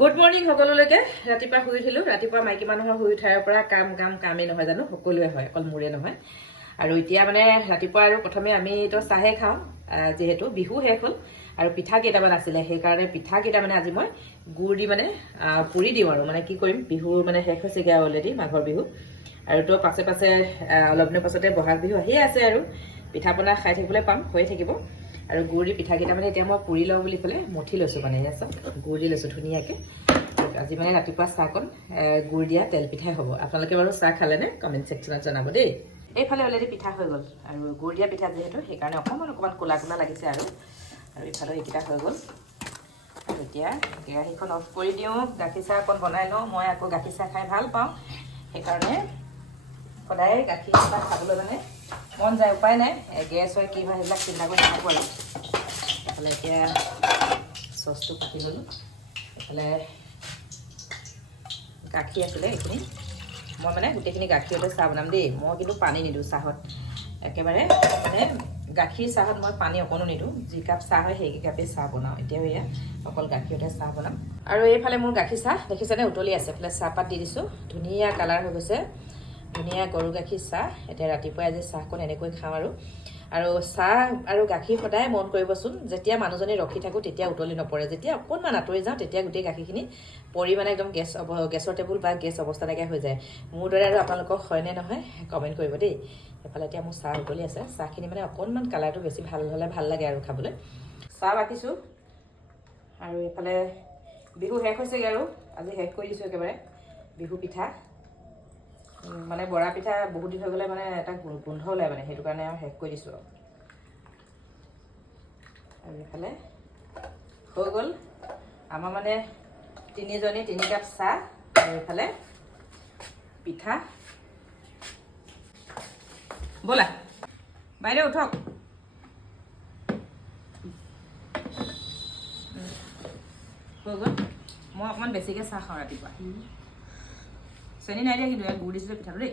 good morning সকলোলৈকে ৰাতিপুৱা শুই উঠিলো ৰাতিপুৱা মাইকী মানুহৰ শুই উঠাৰ পৰা কামেই নহয় জানো সকলোৱে হয় অকল মোৰে নহয় আৰু এতিয়া মানে ৰাতিপুৱা আৰু প্ৰথমে আমি তো চাহে খাওঁ যেহেতু বিহু শেষ হ'ল আৰু পিঠা কেইটামান আছিলে সেই কাৰণে পিঠা কেইটা মানে আজি মই গুড় দি মানে পুৰি দিওঁ আৰু মানে কি কৰিম বিহু মানে শেষ হৈছেগে অলৰেডি মাঘৰ বিহু আৰু তো পাছে পাছে অলপ দিনৰ পাছতে বহাগ বিহু আহি আছে আৰু পিঠা পনা খাই থাকিবলৈ পাম হৈ থাকিব আৰু গুড় দি পিঠা কেইটা মানে এতিয়া মই পুৰি লওঁ বুলি ক'লে মঠি লৈছোঁ মানে ইয়াত গুড় দি লৈছোঁ ধুনীয়াকৈ আজি মানে ৰাতিপুৱা চাহকণ গুড় দিয়া তেল পিঠাই হ'ব আপোনালোকে বাৰু চাহ খালেনে কমেণ্ট ছেকশ্যনত জনাব দেই এইফালে অলৰেডি পিঠা হৈ গ'ল আৰু গুড় দিয়া পিঠা যিহেতু সেইকাৰণে অকণমান ক'লা ক'লা লাগিছে আৰু এইফালে এইকেইটা হৈ গ'ল আৰু এতিয়া কেৰাহীখন অফ কৰি দিওঁ গাখীৰ চাহ অকণ বনাই লওঁ মই আকৌ গাখীৰ চাহ খাই ভাল পাওঁ সেইকাৰণে সদায় গাখীৰ চাহ খাবলৈ মানে মন যায় উপায় নাই গেছ হয় কি হয় সেইবিলাক চিন্তা কৰি নাথাকোঁ আৰু এইফালে এতিয়া চচটো কাটি ল'লোঁ এইফালে গাখীৰ আছিলে এইখিনি মই মানে গোটেইখিনি গাখীৰতে চাহ বনাম দেই মই কিন্তু পানী নিদিওঁ চাহত একেবাৰে মানে গাখীৰ চাহত মই পানী অকণো নিদিওঁ যি কাপ চাহ হয় সেই কাপেই চাহ বনাওঁ এতিয়াও এয়া অকল গাখীৰতে চাহ বনাম আৰু এইফালে মোৰ গাখীৰ চাহ দেখিছেনে উতলি আছে এইফালে চাহপাত দি দিছোঁ ধুনীয়া কালাৰ হৈ গৈছে ধুনীয়া গৰু গাখীৰ চাহ এতিয়া ৰাতিপুৱাই আজি চাহকণ এনেকৈ খাওঁ আৰু চাহ আৰু গাখীৰ সদায় মন কৰিবচোন যেতিয়া মানুহজনী ৰখি থাকোঁ তেতিয়া উতলি নপৰে যেতিয়া অকণমান আঁতৰি যাওঁ তেতিয়া গোটেই গাখীৰখিনি পৰি মানে একদম গেছৰ টেবুল বা গেছ অৱস্থা নাইকিয়া হৈ যায় মোৰ দৰে আৰু আপোনালোকক হয়নে নহয় কমেণ্ট কৰিব দেই এইফালে এতিয়া মোৰ চাহ উতলি আছে চাহখিনি মানে অকণমান কালাৰটো বেছি ভাল হ'লে ভাল লাগে আৰু খাবলৈ চাহ বাকিছোঁ আৰু এইফালে বিহু শেষ হৈছেগৈ আৰু আজি শেষ কৰি দিছোঁ একেবাৰে বিহু পিঠা মানে বৰা পিঠা বহুত দিন হৈ গ'লে মানে এটা গোন্ধ ওলায় মানে সেইটো কাৰণে শেষ কৰি দিছোঁ আৰু এইফালে হৈ গ'ল আমাৰ মানে তিনিজনী 3 কাপ চাহ আৰু এইফালে পিঠা ব'লা বাইদেউ উঠক হৈ গ'ল মই অকণমান বেছিকৈ চাহ খাওঁ ৰাতিপুৱা চেনি নাই দিয়া কিন্তু গুড় দিছিলোঁ পিঠাটো দেই